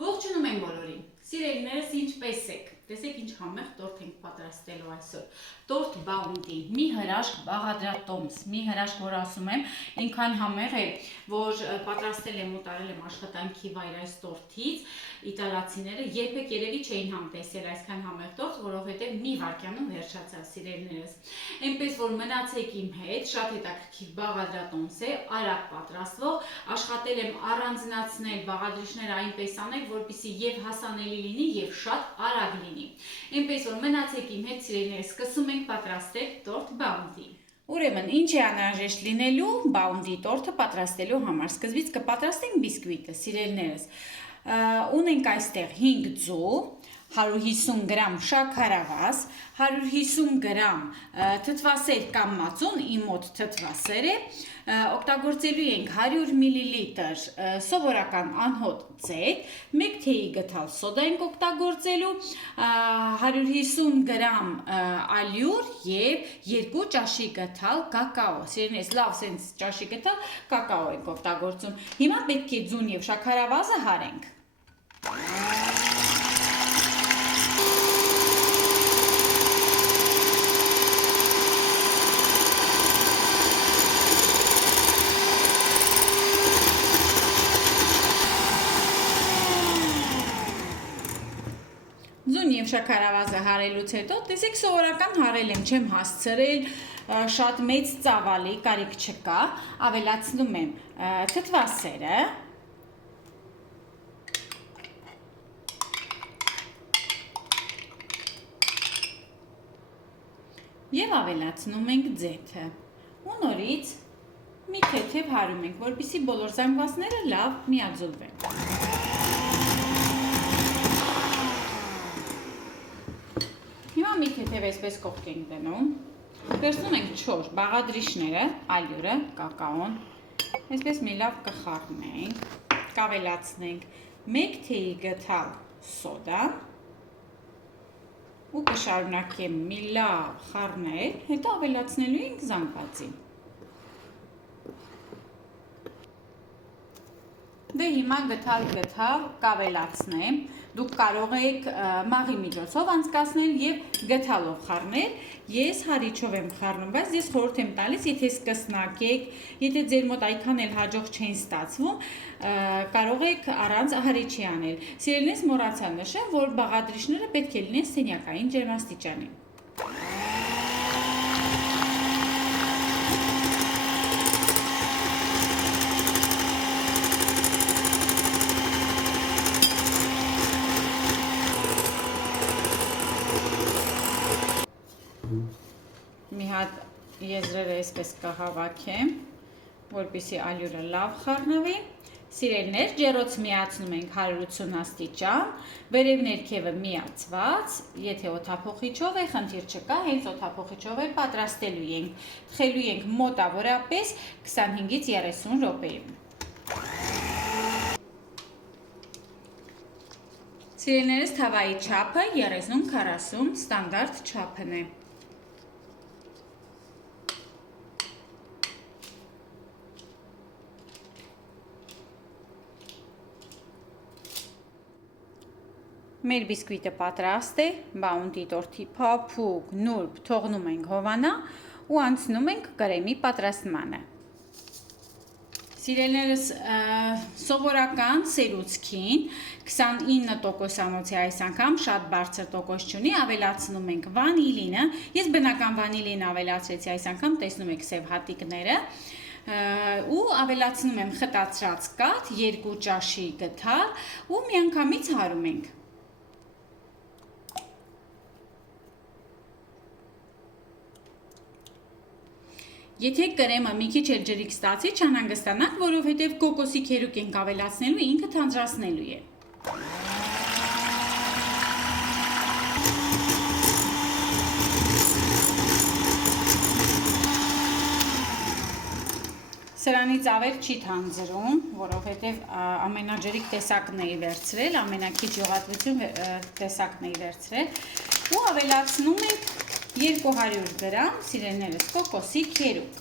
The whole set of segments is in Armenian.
Ողջունում եմ բոլորին։ Սիրելիներս, ինչպե՞ս եք։ Տեսեք ինչ համեղ տորթ ենք պատրաստելու այսօր։ Տորթ Bounty, մի հրաշք բաղադրատոմս, մի հրաշք, որ ասում եմ, այնքան համեղ է, որ պատրաստել եմ ու տարել եմ աշխատանքի վայր այս տորթից։ Իտալացիները երբեք երևի չէին համտեսել այսքան համեղ տորթ, որովհետև մի վայրկյանում վերջացավ, սիրելիներս։ Այնպես որ մնացեք իմ հետ, շատ հետաքրքիր բաղադրատոմս է, արագ պատրաստվող, աշխատել եմ առանձնացնել բաղադրիչները այնպես անել, որպեսզի եւ հասանելի լինի եւ շատ արագ լինի։ Այնպես որ մնացեք իմ հետ, սիրելիներս, սկսում ենք պատրաստել տորթ Bounty։ Ուրեմն, ինչ է անհրաժեշտ լինելու Bounty տորթը պատրաստելու համար։ Սկզբից կպատրաստենք բիսկվիտը, սիրելիներս։ Ունենք այստեղ 5 ձու, 150 գրամ շաքարավազ, 150 գրամ թթվասեր կամ մածուն, իմ մոտ թթվասեր է, օգտագործելու ենք 100 մլ սովորական անհոտ ձեթ, 1 թեյի գթալ սոդա ենք օգտագործելու, 150 գրամ ալյուր եւ 2 ճաշի գթալ կակաո։ Սիրելիներս, լավ սենց ճաշի գթալ կակաո ենք օգտագործում։ Հիմա պետք է ձուն եւ շաքարավազը հարենք։ Ձուն եւ շաքարավազը հարելուց հետո, տեսեք սովորական հարել եմ, չեմ հասցրել շատ մեծ ծավալի, կարիք չկա, ավելացնում եմ թթվասերը, եւ ավելացնում ենք ձեթը, ու նորից մի թեթև հարում ենք, որպեսզի բոլոր զանգվածները լավ միաձուլվեն։ Հիմա մի թեթև այսպես կողք ենք դնում, վերցնում ենք 4 բաղադրիչները, ալյուրը, կակաոն, այսպես մի լավ կխառնենք, կավելացնենք 1 թեյի գթալ սոդա ու կշարունակեմ մի լավ խառնել, հետո ավելացնելու ենք զանգվածին։ Դե հիմա գթալ կավելացնեմ, դուք կարող եք մաղի միջոցով անցկացնել եւ գթալով խառնել, ես հարիչով եմ խառնում, բայց ես խորհուրդ եմ տալիս, եթե սկսնակ եք, եթե ձեր մոտ այդքան էլ հաջող չեն ստացվում, կարող եք առանց հարիչի անել։ Սիրելիներս, մոռացա նշել, որ բաղադրիչները պետք է լինեն սենյակային ջերմաստիճանի։ Մի հատ եզրերը այսպես կհավաքեմ, որպեսզի ալյուրը լավ խառնվի։ Սիրելիներ, ջեռոց միացնում ենք 180 աստիճան, վերև ներքևը միացված, եթե օդափոխիչով է, խնդիր չկա, հենց օդափոխիչով էլ պատրաստելու ենք, թխելու ենք մոտավորապես 25-ից 30 րոպեում։ Սիրելիներս, թավայի չափը 30-40 ստանդարտ չափն է։ Մեր բիսկվիտը պատրաստ է, Bounty տորթի փափուկ, նուրբ թողնում ենք հովանա ու անցնում ենք կրեմի պատրաստմանը։ Սիրելիներս, սովորական սերուցքին 29%-անոցի այս անգամ շատ բարձր տոկոս չունի, ավելացնում ենք վանիլինը, ես բնական վանիլին ավելացրեցի այս անգամ, տեսնում եք սև հատիկները, ու ավելացնում եմ խտացրած կաթ, 2 ճաշի գթալ ու միանգամից հարում ենք։ Եթե կրեմը մի քիչ էլ ջրիկ ստացի, չանհանգստանաք, որովհետև կոկոսի քերուկ ենք ավելացնելու, ինքը թանձրացնելու է։ Սրանից ավել չի թանձրում, որովհետև ամենաջրիկ տեսակն էի վերցրել, ամենակիչ յուղատվություն տեսակն էի վերցրել ու ավելացնում ենք 200 գրամ, սիրելիներս, կոկոսի քերուկ։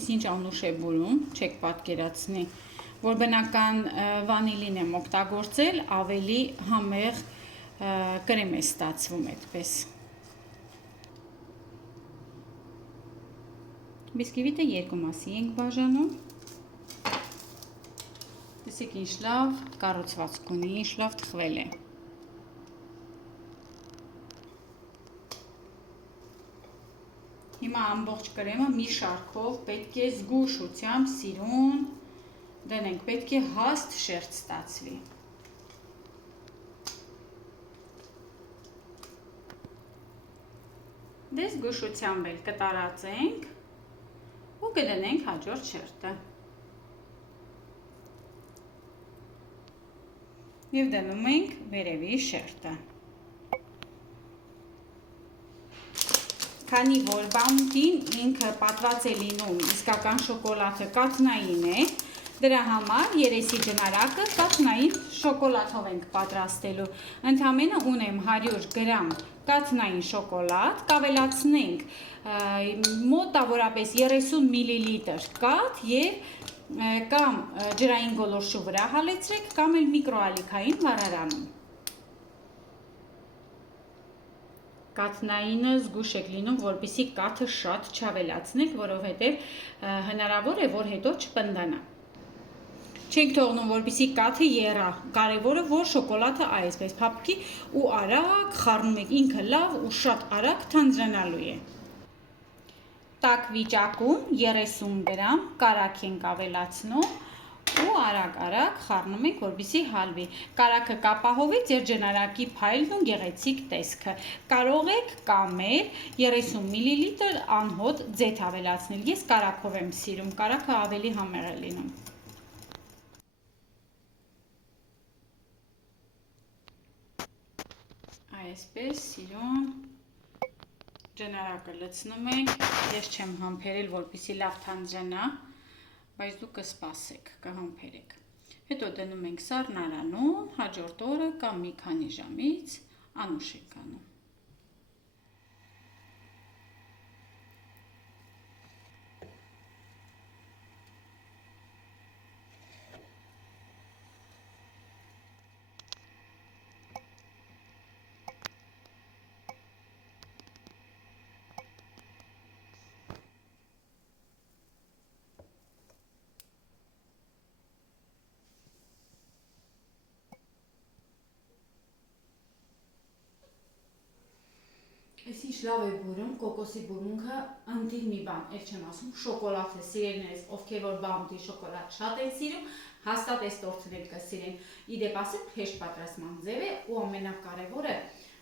որպես ինչ անուշ է բուրում, չեք պատկերացնի, որ բնական վանիլին եմ օգտագործել, ավելի համեղ կրեմ է ստացվում այդպես։ Բիսկվիտը երկու մասի ենք բաժանում։ Տեսեք ինչ լավ կառուցվածք ունի, ինչ լավ թխվել է։ Հիմա ամբողջ կրեմը մի շարքով պետք է զգուշությամբ սիրուն դնենք, պետք է հաստ շերտ ստացվի։ Դե զգուշությամբ էլ կտարածենք ու կդնենք հաջորդ շերտը։ Եվ դնում ենք վերևի շերտը։ Քանի որ բաունտին ինքը պատված է լինում, իսկական շոկոլադը կաթնային է, դրա համար երեսի ջնարակը կաթնային շոկոլադով ենք պատրաստելու։ Ընդամենը ունեմ 100 գրամ կաթնային շոկոլադ, կավելացնենք մոտավորապես 30 մլ կաթ և կամ ջրային գոլորշու վրա հալեցրեք, կամ էլ միկրոալիքային վառարանում։ Կաթնայինը զգուշ եք լինում, որպեսզի կաթը շատ չավելացնեք, որովհետև հնարավոր է, որ հետո չպնդանա։ Չենք թողնում, որպեսզի կաթը եռա, կարևորը, որ շոկոլադը այսպես փափկի ու արագ խառնում եք, ինքը լավ ու շատ արագ թանձրանալու է։ Տաք վիճակում 30 գրամ կարագ ենք ավելացնում ու արագ խառնում ենք, որպեսզի հալվի։ Կարագը կապահովի ձեր ջնարակի փայլն ու գեղեցիկ տեսքը։ Կարող եք կամ էլ 30 մլ անհոտ ձեթ ավելացնել։ Ես կարագով եմ սիրում, կարագը ավելի համեղ է լինում։ Այսպես սիրուն ջնարակը լցնում ենք, ես չեմ համբերել, որպեսզի լավ թանձրանա, բայց դուք կսպասեք, կհամբերեք։ Հետո դնում ենք սառնարանում, հաջորդ օրը կամ մի քանի ժամից անուշ ենք անում։ Այս ինչ լավ է բուրում, կոկոսի բուրմունքը ընտիր մի բան, էլ չեմ ասում, շոկոլադը սիրելիներս, ովքեր որ բաունտի շոկոլադ շատ են սիրում, հաստատ այս տորթն էլ կսիրեն։ Իդեպ ասեմ, հեշտ պատրաստման ձև է ու ամենակարևորը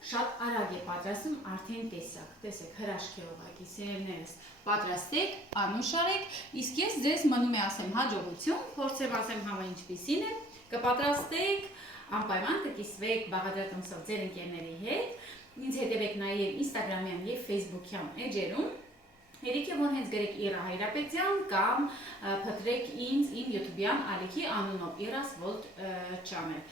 շատ արագ է պատրաստում, արդեն տեսեք, հրաշք է ուղղակի, սիրելիներս, պատրաստեք, անուշ արեք, իսկ ես ձեզ մնում է ասեմ հաջողություն, փորձեմ ասեմ համը ինչպիսին է, կպատրաստեք, անպայման կկիսվեք բաղադրատոմսով ձեր ընկերների հետ, ինձ հետևեք նաև Instagram-յան և Facebook-յան էջերում, հերիք է, որ հենց գրեք Իրա Հայրապետյան կամ փտրեք ինձ իմ YouTube-յան ալիքի անունով Իրա's World Channel։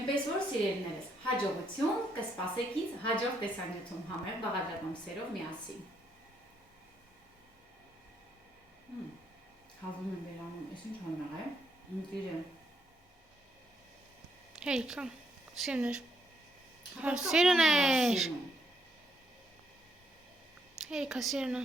Էնպես որ սիրելիներս, հաջողություն, կսպասեք ինձ հաջորդ տեսանյութում համեղ բաղադրատոմսերով միասին։ Հավում եմ վերանում, ես ինչ համեղ է, ընտիր է։ Հերիքա, սիրուներ։ Սիրուներ։ Հերիքա, սիրունը։